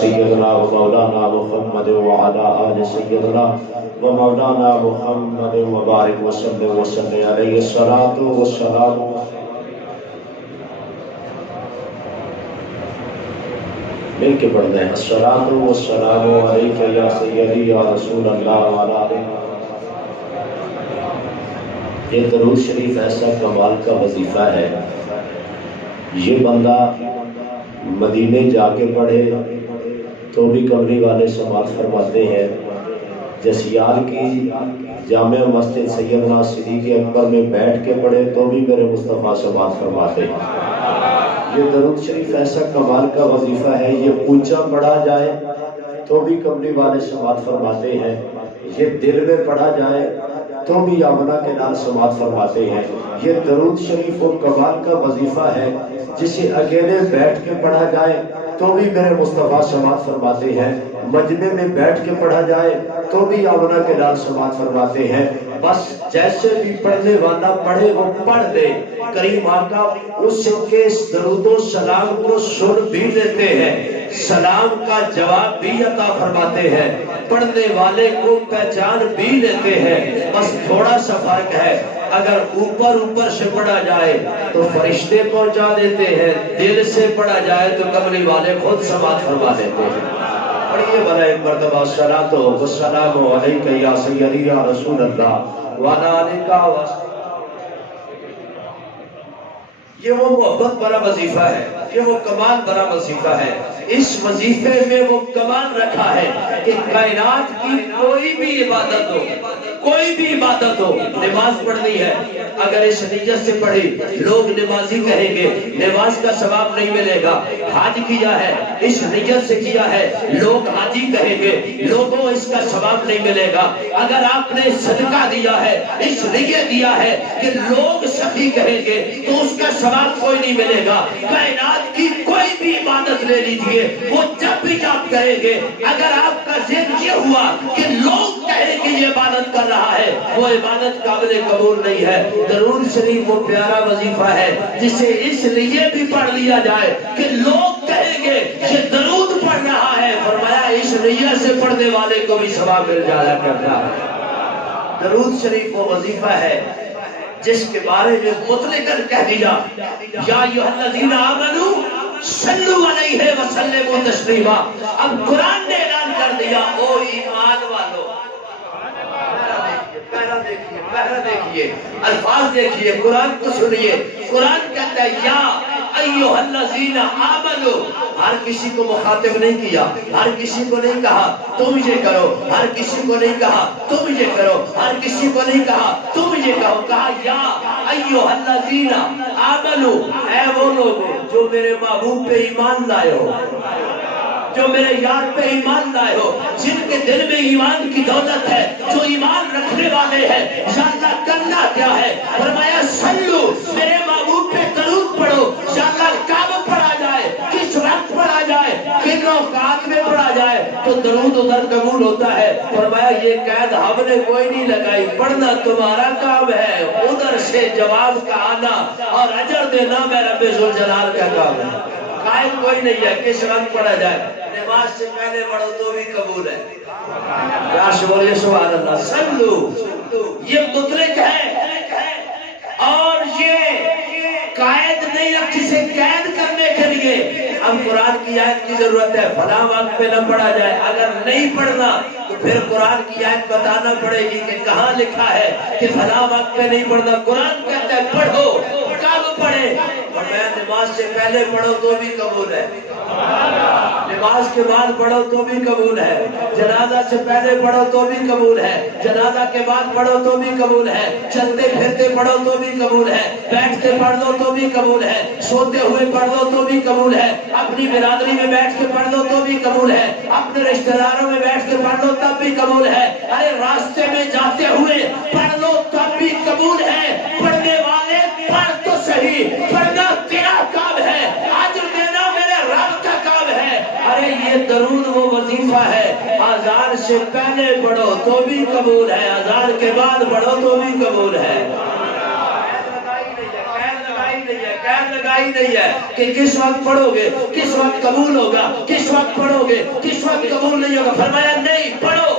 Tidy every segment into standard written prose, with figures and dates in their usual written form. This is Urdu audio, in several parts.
سیدنا و مولانا محمد وعلى آل سیدنا و مولانا محمد وبارک وسلم علیہ الصلاۃ والسلام. مل کے پڑھنا ہے الصلاۃ والسلام علیک یا سیدی یا رسول اللہ وعلی آلہ. یہ درود شریف ایسا کمال کا وظیفہ ہے، یہ بندہ مدینے جا کے پڑھے تو بھی کملی والے سماعت فرماتے ہیں، جسیال کی جامع مسجد سیدنا صدیق اکبر میں بیٹھ کے پڑھے تو بھی میرے مصطفیٰ سماعت فرماتے ہیں. یہ درود شریف ایسا کمال کا وظیفہ ہے، یہ اونچا پڑھا جائے تو بھی کملی والے سماعت فرماتے ہیں، یہ دل میں پڑھا جائے تو بھی آمنہ کے نال سماعت فرماتے ہیں. یہ درود شریف و کمال کا وظیفہ ہے، جسے اکیلے بیٹھ کے پڑھا جائے تو بھی میرے مصطفیٰ سماعت فرماتے ہیں، مجمع میں بیٹھ کے پڑھا جائے تو بھی آمنہ کے نال سماعت فرماتے ہیں. بس جیسے بھی پڑھنے والا پڑھے وہ پڑھ دے. کریم آقا اس کے درود و سلام کو سن بھی لیتے ہیں، سلام کا جواب بھی عطا فرماتے ہیں، پڑھنے والے کو پہچان بھی لیتے ہیں. بس تھوڑا سا فرق ہے، اگر اوپر سے پڑھا جائے تو فرشتے پہنچا دیتے ہیں، دل سے پڑھا جائے تو کملی والے خود سماعت فرما دیتے ہیں. پڑھیے بھلا ایک مرتبہ الصلاۃ والسلام علیک یا سیدی یا رسول اللہ وعلی آلہ. یہ وہ محبت بڑا وظیفہ ہے، یہ وہ کمال بڑا وظیفہ ہے. اس وظیفے میں وہ کمال رکھا ہے کہ کائنات کی کوئی بھی عبادت ہو، کوئی بھی عبادت ہو، نماز پڑھنی ہے، اگر اس نیت سے پڑھی لوگ نمازی کہیں گے، نماز کا ثواب نہیں ملے گا. حج کیا ہے، اس نیت سے کیا ہے، لوگ حاجی کہیں گے، لوگوں اس کا ثواب نہیں ملے گا. اگر آپ نے صدقہ دیا ہے، اس لیے دیا ہے کہ لوگ سخی کہیں گے تو اس کا ثواب کوئی نہیں ملے گا. کائنات کی کوئی بھی عبادت لے لیجیے، وہ جب بھی آپ کریں گے، اگر آپ کا ذہن یہ ہوا کہ لوگ کہیں کہ یہ عبادت کر رہا ہے، وہ عبادت قابل قبول نہیں ہے. درود شریف وہ پیارا وظیفہ ہے جسے اس لیے بھی پڑھ لیا جائے کہ لوگ کہیں گے یہ درود پڑھ رہا ہے. فرمایا اس نیت سے پڑھنے والے کو بھی ثواب مل جایا کرتا ہے. درود شریف وہ وظیفہ ہے جس کے بارے میں مطلقاً کہہ دیا یا ایھا الذین آمنوا صلوا علیہ وسلموا تسلیما. اب قرآن نے اعلان کر دیا او ایمان والو. پہلا دیکھیے الفاظ دیکھیے، قرآن کو سنیے. قرآن کہتا ہے یا ایھا الذین آمنوا. ہر کسی کو مخاطب نہیں کیا، ہر کسی کو نہیں کہا تم یہ کرو، ہر کسی کو نہیں کہا تم یہ کرو، ہر کسی کو نہیں کہا تم یہ کہو. کہا یا ایھا الذین آمنوا، اے وہ لوگ جو میرے محبوب پہ ایمان لائے ہو، جو میرے یار پہ ایمان لائے ہو، جن کے دل میں ایمان کی دولت ہے، جو ایمان رکھنے والے ہیں. یا اللہ کرنا کیا ہے؟ فرمایا سلو، میرے محبوب پہ درود پڑھو. یا اللہ کب پڑھا جائے، کس وقت پڑھا جائے، کن اوقات میں پڑھا جائے تو درود ادھر قبول ہوتا ہے. فرمایا یہ قید ہم نے کوئی نہیں لگائی، پڑھنا تمہارا کام ہے، ادھر سے جواب کا آنا اور اجر دینا میں رب ذوالجلال کا کام ہے. قائد کوئی نہیں ہے کس وقت پڑھا جائے. نماز سے پہلے پڑھو تو بھی قبول ہے. یا بولیے سبحان اللہ. سلو یہ مطلق ہے اور یہ قائد نہیں ہے کسی قید کرنے کے لیے. اب قرآن کی آیت کی ضرورت ہے، فلاں وقت پہ نہ پڑھا جائے. اگر نہیں پڑھنا تو پھر قرآن کی آیت بتانا پڑے گی کہ کہاں لکھا ہے کہ فلاں وقت پہ نہیں پڑھنا. قرآن کہتا ہے پڑھو، کب پڑھے؟ اور میں نماز سے پہلے پڑھو تو بھی قبول ہے، نماز کے بعد پڑھو تو بھی قبول ہے، جنازہ سے پہلے پڑھو تو بھی قبول ہے، جنازہ کے بعد پڑھو تو بھی قبول ہے، چلتے پھرتے پڑھو تو بھی قبول ہے، بیٹھ کے پڑھ لو تو بھی قبول ہے، سوتے ہوئے پڑھ لو تو بھی قبول ہے، اپنی برادری میں بیٹھ کے پڑھ لو تو بھی قبول ہے، اپنے رشتہ داروں میں بیٹھ کے پڑھ لو تب بھی قبول ہے. ارے راستے میں جاتے ہوئے پڑھ لو تب بھی قبول ہے. پڑھنے والے پڑھ تو صحیح، پڑھنا تیرا کام ہے، اجر دینا میرے رب کا کام ہے. ارے یہ درود وہ وظیفہ ہے، اذان سے پہلے پڑھو تو بھی قبول ہے، اذان کے بعد پڑھو تو بھی قبول ہے. ٹائم لگائی نہیں ہے کہ کس وقت پڑھو گے، کس وقت قبول ہوگا، کس وقت پڑھو گے، کس وقت قبول نہیں ہوگا. فرمایا نہیں، پڑھو.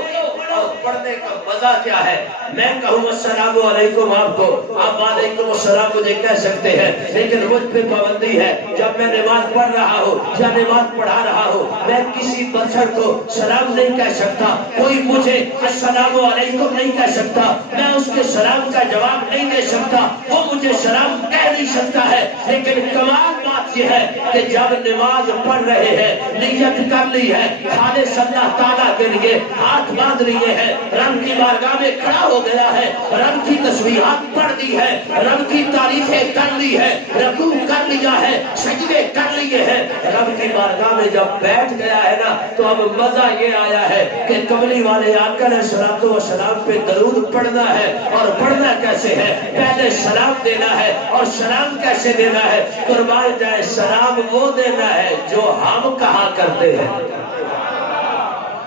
اور پڑھنے کا مزہ کیا ہے؟ میں کہوں السلام علیکم آپ کو، آپ وعلیکم السلام مجھے کہہ سکتے ہیں، لیکن مجھ پہ پابندی ہے جب میں نماز پڑھ رہا ہوں یا نماز پڑھا رہا ہوں میں کسی بشر کو سلام نہیں کہہ سکتا. کوئی مجھے السلام علیکم نہیں کہہ سکتا، میں اس کے سلام کا جواب نہیں دے سکتا، وہ مجھے سلام کہہ نہیں سکتا ہے. لیکن کمال بات یہ ہے کہ جب نماز پڑھ رہے ہیں، نیت کر لی ہے خالص اللہ تعالیٰ کے لیے، ہاتھ باندھ لیے ہیں، رب کی بارگاہ میں کھڑا ہو گیا ہے، رب کی تسبیحات پڑھ دی ہے، رب کی تعریفیں کر لی ہے، رکوع کر لیا ہے، سجدے کر لیے ہیں، رب کی بارگاہ میں جب بیٹھ گیا ہے نا تو اب مزہ یہ آیا ہے کہ کملی والے آقا علیہ الصلوۃ والسلام پہ درود پڑھنا ہے. اور پڑھنا کیسے ہے؟ پہلے سلام دینا ہے. اور سلام کیسے دینا ہے؟ قربان جائے، سلام وہ دینا ہے جو ہم کہا کرتے ہیں.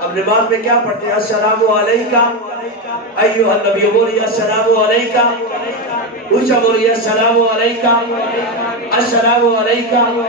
اب نماز میں کیا پڑھتے ہیں؟ السلام علیکم ایھا النبی، بولیے السلام علیکم، اونچا بولیے السلام علیکم، السلام علیکم.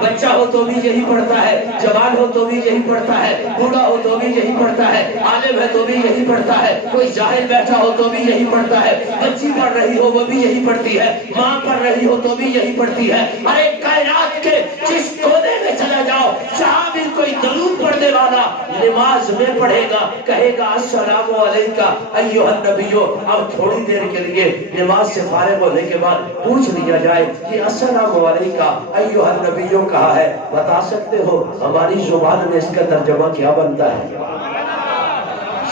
بچہ ہو تو بھی یہی پڑھتا ہے، جوان ہو تو بھی یہی پڑھتا ہے، بوڑھا ہو تو بھی یہی پڑھتا ہے، عالم ہے تو بھی یہی پڑھتا ہے، کوئی جاہل بیٹھا ہو تو بھی یہی پڑھتا ہے، بچی پڑھ رہی ہو وہ بھی یہی پڑھتی ہے، ماں پڑھ رہی ہو تو بھی یہی پڑھتی ہے. ارے کائنات کے جس کونے میں چلا جاؤ جہاں بھی کوئی درود پڑھنے والا نماز میں پڑھے گا کہے گا السلام علیکم ایھا النبی. اب تھوڑی دیر کے لیے نماز سے فارغ ہونے کے بعد پوچھ لیا جائے کہ السلام علیکم ایھا النبی کہا ہے، بتا سکتے ہو ہماری زبان میں اس کا ترجمہ کیا بنتا ہے؟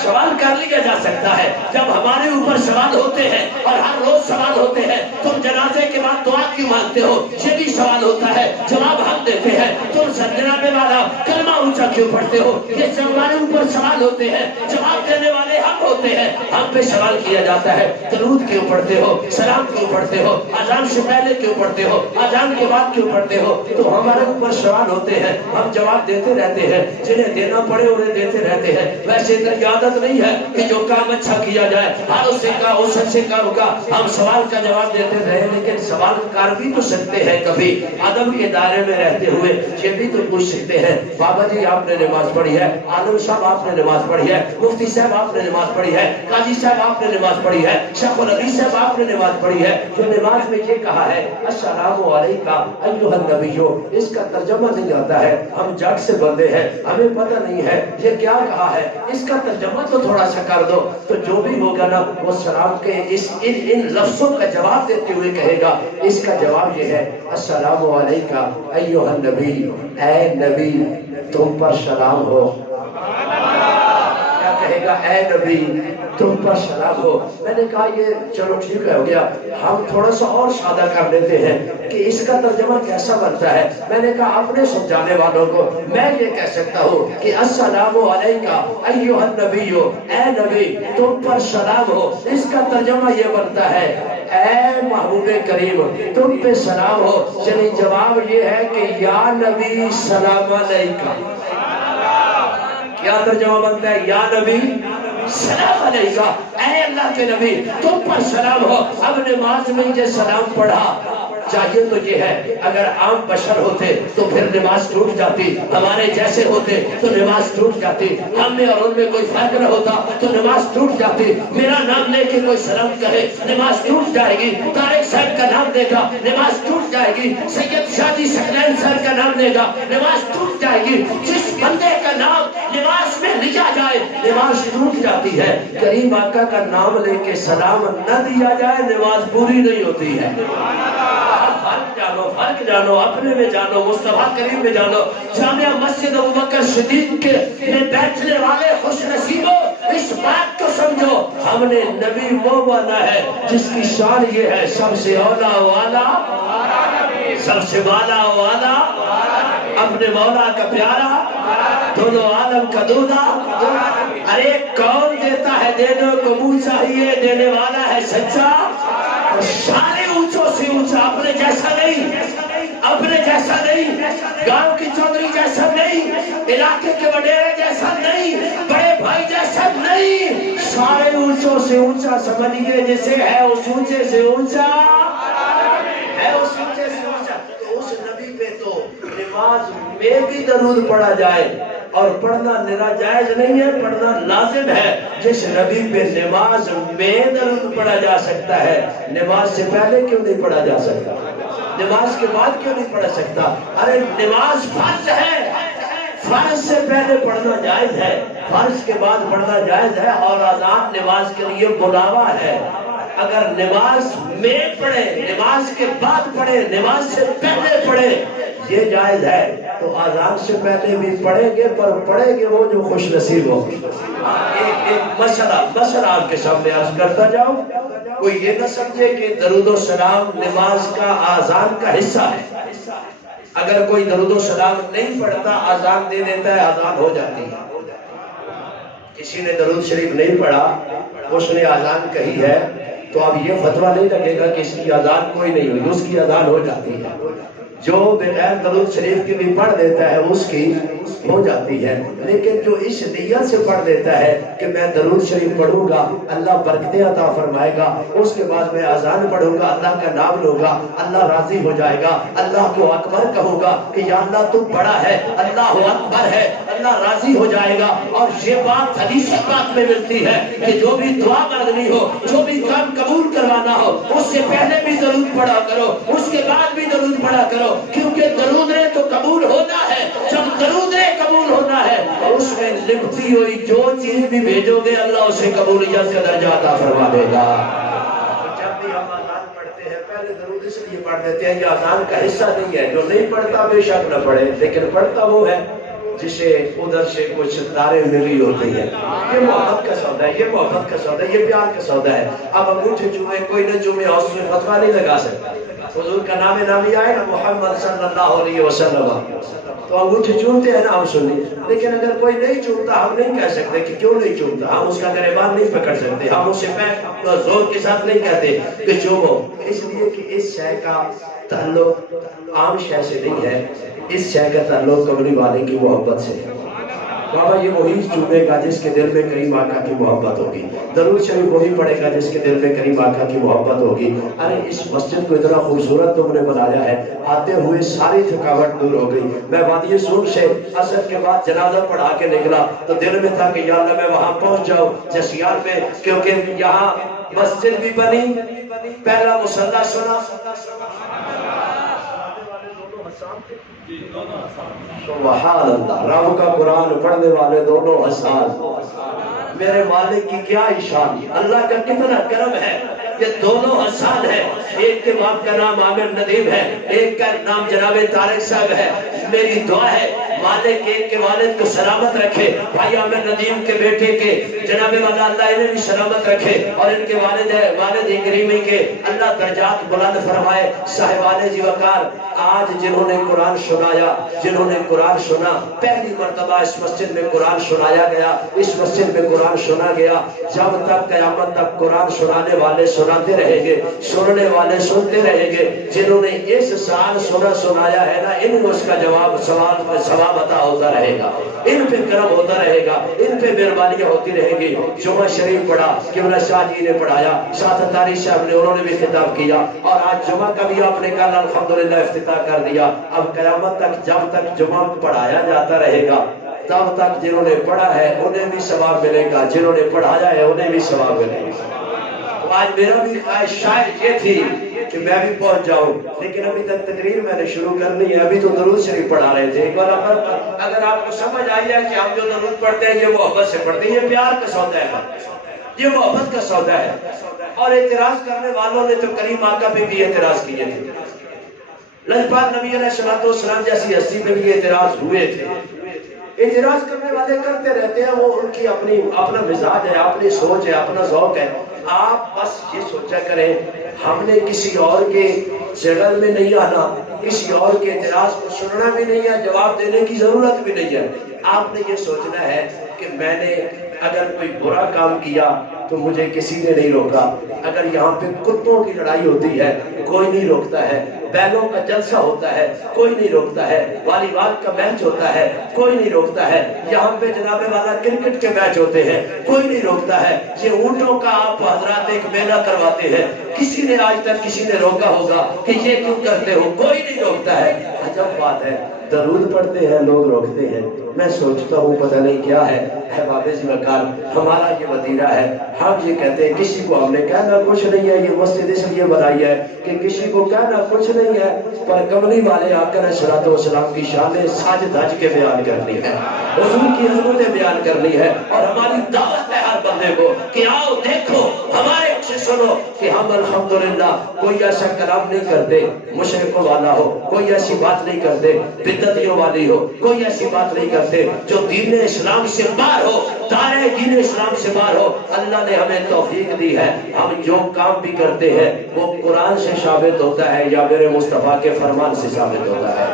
سوال کر لیا جا سکتا ہے. جب ہمارے اوپر سوال ہوتے ہیں اور ہر روز سوال ہوتے ہیں، تم جنازے کے بعد دعا کیوں مانگتے ہو؟ یہ بھی سوال ہوتا ہے، جواب ہم دیتے ہیں. تم جناب والا کلمہ اونچا کیوں پڑھتے ہو؟ یہ ہمارے اوپر سوال ہوتے ہیں، جواب دینے والے ہم ہوتے ہیں. ہم پہ سوال کیا جاتا ہے، درود کیوں پڑھتے ہو؟ سلام کیوں پڑھتے ہو؟ اذان سے پہلے کیوں پڑھتے ہو؟ اذان کے بعد کیوں پڑھتے ہو؟ تو ہمارے اوپر سوال ہوتے ہیں، ہم جواب دیتے رہتے ہیں، جنہیں دینا پڑے انہیں دیتے رہتے ہیں. ویسے ادھر عادت نہیں ہے کہ جو کام اچھا کیا جائے ہر اس سے کا اس اچھے کام کا ہم سوال کا جواب دیتے رہے. لیکن سوال کر بھی تو سکتے ہیں، کبھی ادب کے دائرے میں رہتے ہوئے یہ بھی تو پوچھ سکتے ہیں، بابا جی آپ نے نماز پڑھی ہے، عالم صاحب آپ نے نماز پڑھی ہے، مفتی صاحب آپ نے نماز پڑھی ہے، قاضی صاحب آپ نے نماز پڑھی ہے، شیخ الحدیث صاحب آپ نے نماز پڑھی ہے، جو نماز میں یہ کہا ہے السلام علیکم ایھا النبی، اس کا ترجمہ نہیں آتا ہے. ہم جگ سے بندے ہیں، ہمیں پتہ نہیں ہے یہ کیا کہا ہے، اس کا ترجمہ تو تھوڑا سا کر دو. تو جو بھی ہوگا نا وہ سلام کے ان لفظوں کا جواب دیتے ہوئے کہے گا. اس کا جواب یہ ہے السلام علیکم ایھا النبی، اے نبی تم پر سلام ہو. کیا کہے گا؟ اے نبی تم پر سلام ہو. میں نے کہا یہ چلو ٹھیک ہے، ہو گیا. ہم تھوڑا سا اور سادہ کر لیتے ہیں کہ اس کا ترجمہ کیسا بنتا ہے. میں نے کہا اپنے سمجھانے والوں کو میں یہ کہہ سکتا ہوں کہ السلام علیکم ایھا النبی، اے نبی تم پر سلام ہو. اس کا ترجمہ یہ بنتا ہے اے محبوب کریم تم پہ سلام ہو. یعنی جواب یہ ہے کہ یا نبی سلام علیکم. کیا ترجمہ بنتا ہے؟ یا نبی سلام علیکم، اے اللہ کے نبی تم پر سلام ہو. اب نماز میں یہ سلام پڑھا. چاہیے تو یہ ہے اگر عام بشر ہوتے تو پھر نماز ٹوٹ جاتی، ہمارے جیسے ہوتے تو نماز ٹوٹ جاتی، ہم میں اور ان میں کوئی فرق نہ ہوتا تو نماز ٹوٹ جاتی. میرا نام لے کے کوئی سلام کہے نماز ٹوٹ جائے گی، طارق صاحب کا نام دے گا نماز ٹوٹ جائے گی، سید شادی سکلین صاحب کا نام لے گا نماز ٹوٹ جائے گی. جس بندے کا نام نماز میں لیا جائے نماز ٹوٹ جاتی ہے. کریم آقا کا نام لے کے سلام نہ دیا جائے نماز پوری نہیں ہوتی ہے. فرق جانو، فرق جانو، اپنے میں جانو، مصطفیٰ کریم میں جانو. جامعہ مسجد ابوبکر صدیق کے میں بیٹھنے والے خوش نصیبوں اس بات کو سمجھو، ہم نے نبی وہ مانا ہے جس کی شان یہ ہے سب سے اولا والا، سب سے والا والا، اپنے مولا کا پیارا، دونوں عالم کا دودھا. ارے کون دیتا ہے؟ دینے کو منہ چاہیے، دینے والا ہے سچا. سارے اونچوں سے اونچا، اپنے جیسا نہیں، اپنے جیسا نہیں، گاؤں کی چودھری جیسا نہیں، علاقے کے وڈیرے جیسا نہیں، بڑے بھائی جیسا نہیں. سارے اونچوں سے اونچا سمجھیے، جسے ہے اس اونچے سے اونچا، ہے اس اونچے سے اونچا. نماز میں بھی درود پڑھا جائے، اور پڑھنا نرا جائز نہیں ہے، پڑھنا لازم ہے۔ جس نبی پہ نماز میں درود پڑھا جا سکتا ہے، نماز سے پہلے کیوں نہیں پڑھا جا سکتا؟ نماز کے بعد کیوں نہیں پڑھا سکتا؟ ارے نماز فرض ہے، فرض سے پہلے پڑھنا جائز ہے، فرض کے بعد پڑھنا جائز ہے، اور اذان نماز کے لیے بلاوا ہے۔ اگر نماز میں پڑھے، نماز کے بعد پڑھے، نماز سے پہلے پڑھے، یہ جائز ہے، تو اذان سے پہلے بھی پڑھیں گے، پر پڑھیں گے وہ جو خوش نصیب ہو۔ ایک مسئلہ آپ کے سامنے عرض کرتا جاؤں، کوئی یہ نہ سمجھے کہ درود و سلام نماز کا اذان کا حصہ ہے۔ اگر کوئی درود و سلام نہیں پڑھتا، اذان دے دیتا ہے، اذان ہو جاتی ہے۔ کسی نے درود شریف نہیں پڑھا، اس نے اذان کہی ہے، تو اب یہ فتویٰ نہیں لگے گا کہ اس کی اذان کوئی نہیں ہوئی، اس کی اذان ہو جاتی ہے۔ جو بغیر درود شریف کی بھی پڑھ دیتا ہے، اس کی ہو جاتی ہے۔ لیکن جو اس نیت سے پڑھ دیتا ہے کہ میں درود شریف پڑھوں گا، اللہ برکتیں عطا فرمائے گا، اس کے بعد میں اذان پڑھوں گا، اللہ کا نام لوں گا، اللہ راضی ہو جائے گا، اللہ کو اکبر کہوں گا کہ یا اللہ تو بڑا ہے، اللہ اکبر ہے، اللہ راضی ہو جائے گا۔ اور یہ بات حدیث پاک میں ملتی ہے کہ جو بھی دعا مانگنی ہو، جو بھی کام قبول کروانا ہو، اس سے پہلے بھی درود پڑھا کرو، اس کے بعد بھی درود پڑھا کرو، کیونکہ درود نے تو قبول ہونا ہے۔ جب درود نے قبول ہونا ہے، اس میں لکھتی ہوئی جو چیز بھی بھیجو گے، اللہ اسے قبولیت کا درجہ عطا فرما دے گا۔ جب بھی ہم اذان پڑھتے ہیں، پہلے درود اس لیے پڑھ دیتے ہیں، یہ اذان کا حصہ نہیں ہے۔ جو نہیں پڑھتا بے شک نہ پڑھے، لیکن پڑھتا وہ ہے جسے ادھر سے کچھ تارے ملی ہوتی ہے۔ یہ محبت کا سودا ہے، یہ محبت کا سودا ہے، یہ پیار کا سودا ہے۔ اب انگوٹھے چومے کوئی نہ چومے، اور اس میں فتویٰ نہیں لگا سکتا۔ حضور کا نام نامی آئے نا، محمد صلی اللہ علیہ وسلم، تو انگوٹھے چومتے ہیں نا ہم سنی، لیکن اگر کوئی نہیں چومتا، ہم نہیں کہہ سکتے کہ کیوں نہیں چومتا، ہم اس کا گریبان نہیں پکڑ سکتے، ہم اسے پیر زور کے ساتھ نہیں کہتے کہ چومو، اس لیے کہ اس شے کا تعلق عام شے سے نہیں ہے، اس شے کا تعلق کملی والے کی محبت سے ہے۔ بابا یہ وہی چومے گا جس کے دل میں کریم آقا کی محبت ہوگی، درود شریف وہی پڑھے گا جس کے دل میں کریم آقا کی محبت ہوگی۔ ارے اس مسجد کو اتنا خوبصورت تم نے بنایا ہے، آتے ہوئے ساری تھکاوٹ دور ہو گئی۔ میں وادی سور سے عصر کے بعد جنازہ پڑھا کے نکلا تو دل میں تھا کہ یا اللہ میں وہاں پہنچ جاؤں جسیار پہ، کیونکہ یہاں مسجد بھی بنی، پہلا مصلی سنا، سبحان اللہ، رب کا قرآن پڑھنے والے دونوں حساس۔ میرے مالک کی کیا اشان، اللہ کا کتنا کرم ہے، یہ دونوں حسان ہیں۔ ایک کے باپ کا نام عامر ندیم ہے، ایک کا نام جناب طارق صاحب ہے۔ میری دعا ہے مالک ایک کے والد کو سلامت رکھے، بھائی عامر ندیم کے بیٹے کے جناب والا اللہ انہیں بھی سلامت رکھے، اور ان کے والد کریمی کے اللہ درجات بلند فرمائے۔ صاحبان جی وقار، آج جنہوں نے قرآن سنایا، جنہوں نے قرآن سنا، پہلی مرتبہ اس مسجد میں قرآن سنایا گیا، اس مسجد میں قرآن سنا گیا۔ جب تک قیامت تک قرآن سنانے والے سناتے رہیں گے، سننے والے سنتے رہیں گے۔ جنہوں نے اس سال سنایا ہے نا، ان کو اس کا جواب ثواب عطا ہوتا رہے گا، ان پہ کرم ہوتا رہے گا، ان پہ مہربانیاں ہوتی رہیں گی۔ جمعہ شریف پڑھا، قبلہ شاہ جی نے پڑھایا، ساتھ تاری صاحب نے، انہوں نے بھی خطاب کیا، اور آج جمعہ کا بھی آپ نے کل الحمدللہ افتتاح کر دیا۔ اب قیامت تک جب تک جمعہ پڑھایا جاتا رہے گا، تب تک جنہوں نے پڑھا ہے انہیں بھی ثواب ملے گا، جنہوں نے پڑھایا ہے انہیں بھی ثواب ملے گا۔ تو آج میرا بھی خواہش شاید یہ تھی کہ میں بھی پہنچ جاؤں، لیکن ابھی تک تقریر میں نے شروع کرنی ہے، ابھی تو درود شریف پڑھا رہے تھے۔ ایک بار اگر آپ کو سمجھ آئی ہے کہ ہم جو درود پڑھتے ہیں یہ محبت سے پڑھتے ہیں، یہ پیار کا سودا ہے، یہ محبت کا سودا ہے۔ اور اعتراض کرنے والوں نے تو کریم آقا پہ بھی اعتراض کیے تھے، لجپال نبی علیہ السلام جیسی ہستی پہ بھی اعتراض ہوئے تھے۔ اعتراض کرنے والے کرتے رہتے ہیں، وہ ان کی اپنا مزاج ہے، اپنی سوچ ہے، اپنا ذوق ہے۔ آپ بس یہ سوچا کریں ہم نے کسی اور کے شغل میں نہیں آنا، کسی اور کے اعتراض کو سننا بھی نہیں ہے، جواب دینے کی ضرورت بھی نہیں ہے۔ آپ نے یہ سوچنا ہے کہ میں نے اگر کوئی برا کام کیا تو مجھے کسی نے نہیں روکا۔ اگر یہاں پہ کتوں کی لڑائی ہوتی ہے کوئی نہیں روکتا ہے، بیلوں کا جلسہ ہوتا ہے کوئی نہیں روکتا ہے، والی بال کا میچ ہوتا ہے کوئی نہیں روکتا ہے، یہاں پہ جناب والا کرکٹ کے میچ ہوتے ہیں کوئی نہیں روکتا ہے، یہ اونٹوں کا آپ حضرات ایک میلہ کرواتے ہیں، کسی نے آج تک کسی نے روکا ہوگا کہ یہ کیوں کرتے ہو؟ کوئی نہیں روکتا ہے۔ عجب بات ہے، درود پڑھتے ہیں لوگ روکتے ہیں، میں سوچتا ہوں پتہ نہیں کیا ہے احباب ذوالفقار، ہمارا یہ وتیرہ ہے، ہم یہ کہتے ہیں کسی کو ہم نے کہنا کچھ نہیں ہے، یہ مسجد اس لیے بنائی ہے کہ کسی کو کہنا کچھ نہیں ہے، پر کملی والے آقا علیہ الصلوۃ والسلام کی شان سج دھج کے بیان کرنی ہے، حضور کی عظمتیں بیان کرنی ہے، اور ہماری دعوت ہے ہر بندے کو کہ آؤ دیکھو ہمارے سے سنو کہ ہم الحمدللہ کوئی ایسا کلام نہیں کرتے مشرکوں والا ہو، کوئی ایسی بات نہیں کرتے بدعتیوں والی ہو، کوئی ایسی بات نہیں کرتے جو دین اسلام سے باہر ہو، دائرہ دین اسلام سے باہر ہو۔ اللہ نے ہمیں توفیق دی ہے، ہم جو کام بھی کرتے ہیں وہ قرآن سے ثابت ہوتا ہے یا میرے مصطفیٰ کے فرمان سے ثابت ہوتا ہے۔